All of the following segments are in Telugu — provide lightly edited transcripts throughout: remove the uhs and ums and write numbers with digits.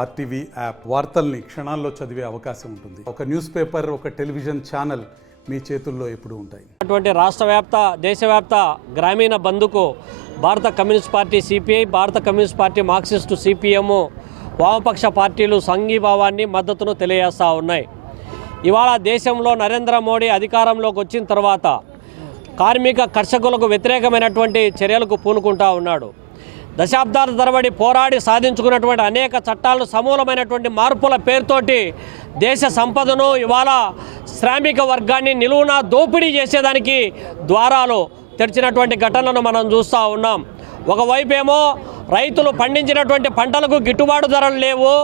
ఆర్టీవీ యాప్ వార్తల్ని క్షణాల్లో చదివే అవకాశం ఉంటుంది. ఒక న్యూస్ పేపర్, ఒక టెలివిజన్ ఛానల్ మీ చేతుల్లో ఎప్పుడూ ఉంటాయి. అటువంటి రాష్ట్రవ్యాప్త దేశవ్యాప్త గ్రామీణ బంధుకు భారత కమ్యూనిస్ట్ పార్టీ సిపిఐ, భారత కమ్యూనిస్ట్ పార్టీ మార్క్సిస్టు సిపిఎం, వామపక్ష పార్టీలు సంఘీభావాన్ని మద్దతును తెలియజేస్తూ ఉన్నాయి. ఇవాళ దేశంలో నరేంద్ర మోడీ అధికారంలోకి వచ్చిన తర్వాత కార్మిక కర్షకులకు వ్యతిరేకమైనటువంటి చర్యలకు పూనుకుంటా ఉన్నాడు. దశాబ్దాల తరబడి పోరాడి సాధించుకున్నటువంటి అనేక చట్టాలను సమూలమైనటువంటి మార్పుల పేరుతోటి దేశ సంపదను ఇవాళ శ్రామిక వర్గాన్ని నిలువునా దోపిడీ చేసేదానికి ద్వారాలు తెరిచినటువంటి ఘటనలను మనం చూస్తూ ఉన్నాం. ఒకవైపు ఏమో రైతులు పండించినటువంటి పంటలకు గిట్టుబాటు ధరలు లేవు,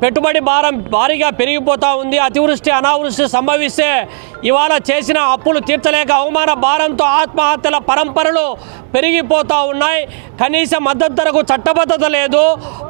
పెట్టుబడి భారం భారీగా పెరిగిపోతూ ఉంది. అతివృష్టి అనావృష్టి సంభవిస్తే ఇవాళ చేసిన అప్పులు తీర్చలేక అవమాన భారంతో ఆత్మహత్యల పరంపరలు పెరిగిపోతూ ఉన్నాయి. కనీస మద్దతు ధరకు చట్టబద్ధత లేదు,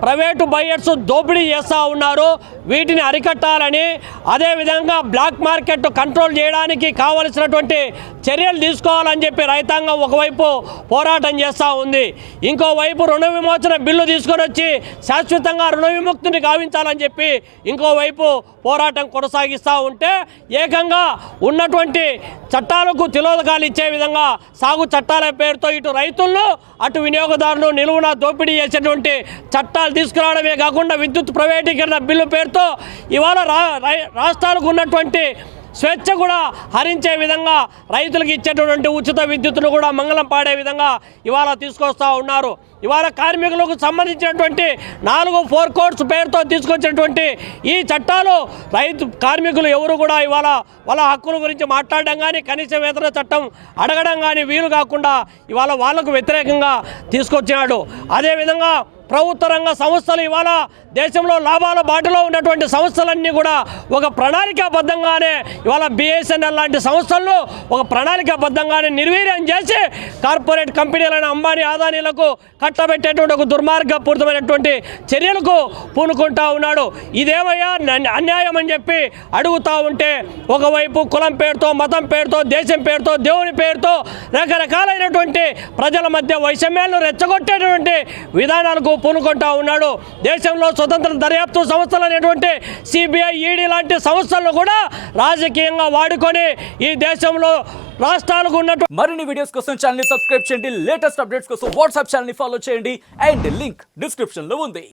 ప్రైవేటు బయర్స్ దోపిడీ చేస్తూ ఉన్నారు. వీటిని అరికట్టాలని, అదేవిధంగా బ్లాక్ మార్కెట్ కంట్రోల్ చేయడానికి కావలసినటువంటి చర్యలు తీసుకోవాలని చెప్పి రైతాంగం ఒకవైపు పోరాటం చేస్తూ ఉంది. ఇంకోవైపు రుణ విమోచన బిల్లు తీసుకొని వచ్చి శాశ్వతంగా రుణ విముక్తిని గావించాలని చెప్పి ఇంకోవైపు పోరాటం కొనసాగిస్తూ ఉంటే ఏకంగా ఉన్నటువంటి చట్టాలకు తిలోదకాలు ఇచ్చే విధంగా సాగు చట్టాల పేరుతో ఇటు రైతులను అటు వినియోగదారులు నిలువున దోపిడీ చేసేటువంటి చట్టాలు తీసుకురావడమే కాకుండా విద్యుత్ ప్రైవేటీకరణ బిల్లు పేరుతో ఇవాళ రాష్ట్రాలకు ఉన్నటువంటి స్వేచ్ఛ కూడా హరించే విధంగా రైతులకు ఇచ్చేటటువంటి ఉచిత విద్యుత్తును కూడా మంగళం పాడే విధంగా ఇవాళ తీసుకొస్తూ ఉన్నారు. ఇవాళ కార్మికులకు సంబంధించినటువంటి 4 కోర్స్ పేరుతో తీసుకొచ్చినటువంటి ఈ చట్టాలు రైతు కార్మికులు ఎవరు కూడా ఇవాళ వాళ్ళ హక్కుల గురించి మాట్లాడడం కానీ, కనీస వేతన చట్టం అడగడం కానీ వీలు కాకుండా ఇవాళ వాళ్లకు వ్యతిరేకంగా తీసుకొచ్చినాడు. అదేవిధంగా ప్రభుత్వ రంగ సంస్థలు ఇవాళ దేశంలో లాభాల బాటలో ఉన్నటువంటి సంస్థలన్నీ కూడా ఒక ప్రణాళికాబద్ధంగానే ఇవాళ బిఎస్ఎన్ఎల్ లాంటి సంస్థలను ఒక ప్రణాళికాబద్ధంగానే నిర్వీర్యం చేసి కార్పొరేట్ కంపెనీలైన అంబానీ ఆదానీలకు కట్టబెట్టేటువంటి ఒక దుర్మార్గపూరితమైనటువంటి చర్యలకు పూనుకుంటా ఉన్నాడు. ఇదేమయ్యా అన్యాయం అని చెప్పి అడుగుతూ ఉంటే ఒకవైపు కులం పేరుతో, మతం పేరుతో, దేశం పేరుతో, దేవుని పేరుతో రకరకాలైనటువంటి ప్రజల మధ్య వైషమ్యాలను రెచ్చగొట్టేటువంటి విధానాలకు పూనుకుంటా ఉన్నాడు. దేశంలో స్వతంత్ర దర్యాప్తు సంస్థలు అనేటువంటి సిబిఐ, ఈడీ లాంటి సంస్థలను కూడా రాజకీయంగా వాడుకొని ఈ దేశంలో రాష్ట్రాలకు ఉన్నటువంటి మరిన్ని వీడియోస్ కోసం ఛానల్ ని సబ్స్క్రైబ్ చేయండి. లేటెస్ట్ అప్డేట్స్ కోసం వాట్సాప్ ఛానల్ ని ఫాలో చేయండి. అండ్ లింక్ డిస్క్రిప్షన్ లో ఉంది.